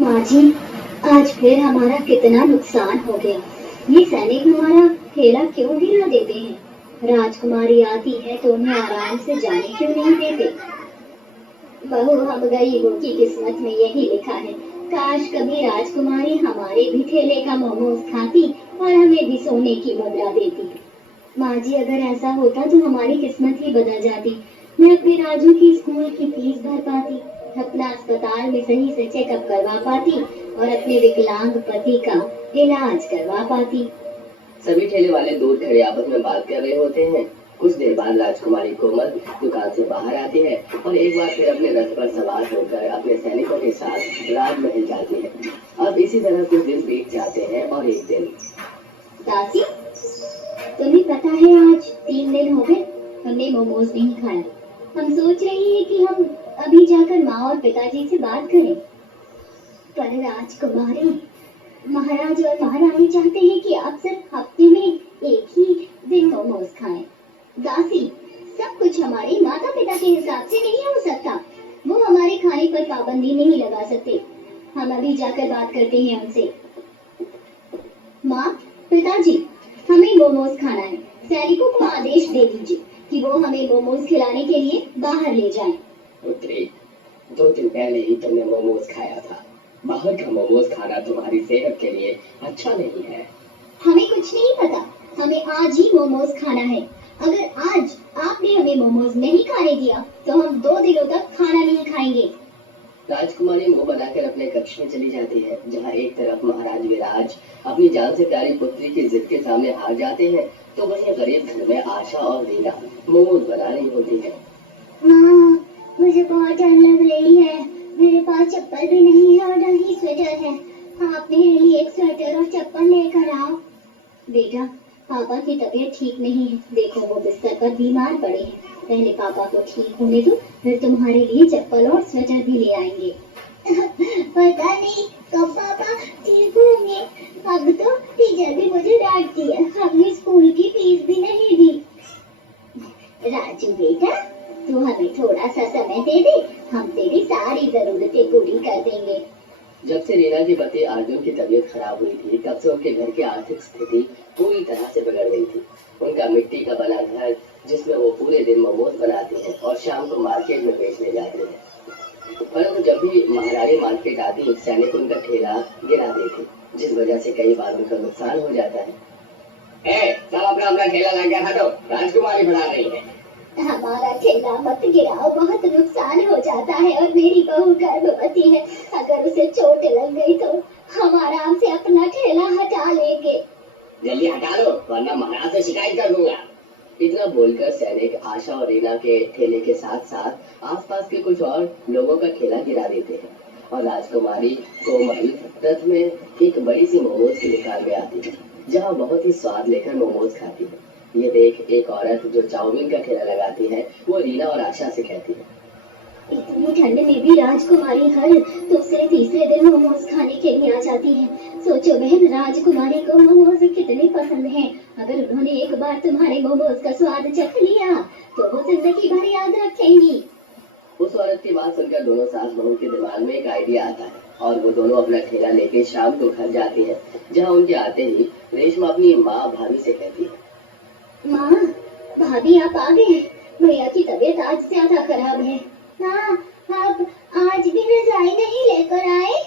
माँ जी, आज फिर हमारा कितना नुकसान हो गया। ये सैनिक हमारा ठेला क्यों गिरा देते हैं? राजकुमारी आती है तो उन्हें आराम से जाने क्यों नहीं देते? बहू, हम गरीबों की किस्मत में यही लिखा है। काश कभी राजकुमारी हमारे भी ठेले का मोमोज खाती और हमें भी सोने की मुद्रा देती। माँ जी, अगर ऐसा होता तो हमारी किस्मत ही बदल जाती। मैं अपने राजू की स्कूल की फीस भर पाती, अपना अस्पताल में सही से चेकअप करवा पाती और अपने विकलांग पति का इलाज करवा पाती। सभी ठेले वाले दूर खड़े आपस में बात कर रहे होते हैं। कुछ देर बाद राजकुमारी कोमल दुकान से बाहर आती है और एक बार फिर अपने रथ पर सवार होकर अपने सैनिकों के साथ राजमहल जाती है। अब इसी तरह कुछ दिन बीत जाते हैं और एक दिन। दासी, तुम्हें पता है आज 3 दिन हो गए हमने मोमोज नहीं खाया। हम सोच रही है कि हम अभी जाकर माँ और पिताजी से बात करें। पर राजकुमारी, महाराज और महारानी चाहते हैं कि आप सिर्फ हफ्ते में एक ही दिन मोमोज खाएं। दासी, सब कुछ हमारे माता पिता के हिसाब से नहीं हो सकता। वो हमारे खाने पर पाबंदी नहीं लगा सकते। हम अभी जाकर बात करते हैं उनसे। माँ, पिताजी, हमें मोमोज खाना है। सैनिकों को आदेश दे दीजिए कि वो हमें मोमोज खिलाने के लिए बाहर ले जाएं। पुत्री, 2 दिन पहले ही तुमने मोमोज खाया था। बाहर का मोमोज खाना तुम्हारी सेहत के लिए अच्छा नहीं है। हमें कुछ नहीं पता, हमें आज ही मोमोज खाना है। अगर आज आपने हमें मोमोज नहीं खाने दिया तो हम 2 दिनों तक खाना नहीं खाएंगे। राजकुमारी मुंह बनाकर अपने कक्ष में चली जाती है, जहाँ एक तरफ महाराज विराज अपनी जान से प्यारी पुत्री की जिद के सामने हार जाते हैं, तो वहीं गरीब घर में आशा और रीना मोमोज बना रही होती है। माँ, मुझे बहुत डर लग रही है। मेरे पास चप्पल भी नहीं है और न ही स्वेटर है। आप मेरे लिए एक स्वेटर और चप्पल लेकर आओ। बेटा, पापा की तबीयत ठीक नहीं है। देखो, वो बिस्तर पर बीमार पड़े हैं। पहले पापा को ठीक होने दो, फिर तुम्हारे लिए चप्पल और स्वेटर भी ले आएंगे। पता नहीं कब पापा ठीक होंगे। अब तो टीचर भी मुझे डांटती है। हमने स्कूल की फीस भी नहीं दी। राजू बेटा, तू हमें थोड़ा सा समय दे दे, हम तेरी सारी जरूरतें पूरी कर देंगे। जब से रीना की पति अर्जुन की तबीयत खराब हुई थी, तब से उनके घर की आर्थिक स्थिति पूरी तरह से बिगड़ गई थी। उनका मिट्टी का बना घर, जिसमें वो पूरे दिन मोमोज बनाती हैं और शाम को मार्केट में बेचने जाती हैं। परंतु जब भी महारानी मार्केट आती, सैनिक उनका ठेला गिरा देते, जिस वजह से कई बार उनका नुकसान हो जाता है। सब अपना अपना ठेला लगा हटो, राजकुमारी बना रही है। हमारा ठेला मत गिराओ, बहुत नुकसान हो जाता है और मेरी बहू गर्भवती है। अगर उसे चोट लग गई तो हम आराम से अपना ठेला हटा लेंगे। जल्दी हटा लो, वरना महाराज से शिकायत कर दूंगा। इतना बोलकर सैनिक आशा और रीना के ठेले के साथ साथ आसपास के कुछ और लोगों का ठेला गिरा देते हैं और राजकुमारी कोमल रथ में एक बड़ी सी मोमोज की दुकान में आती है, जहाँ बहुत ही स्वाद लेकर मोमोज खाती है। ये देख एक औरत जो चाउमीन का ठेला लगाती है, वो रीना और आशा से कहती है, इतनी ठंड में भी राजकुमारी हर दूसरे तीसरे दिन मोमोज खाने के लिए आ जाती है। सोचो बहन, राजकुमारी को मोमोज कितने पसंद हैं। अगर उन्होंने एक बार तुम्हारे मोमोज का स्वाद चख लिया तो वो जिंदगी भर याद रखेंगी। उस औरत की बात सुनकर दोनों सास बहू के दिमाग में एक आइडिया आता है और वो दोनों अपना ठेला लेके शाम को घर जाती है, जहाँ उनके आते ही रेशमा अपनी माँ भाभी से कहती है, माँ, भाभी आप आ गए। भैया की तबीयत आज ज्यादा खराब है। हाँ, आप आज भी रजाई नहीं लेकर आए।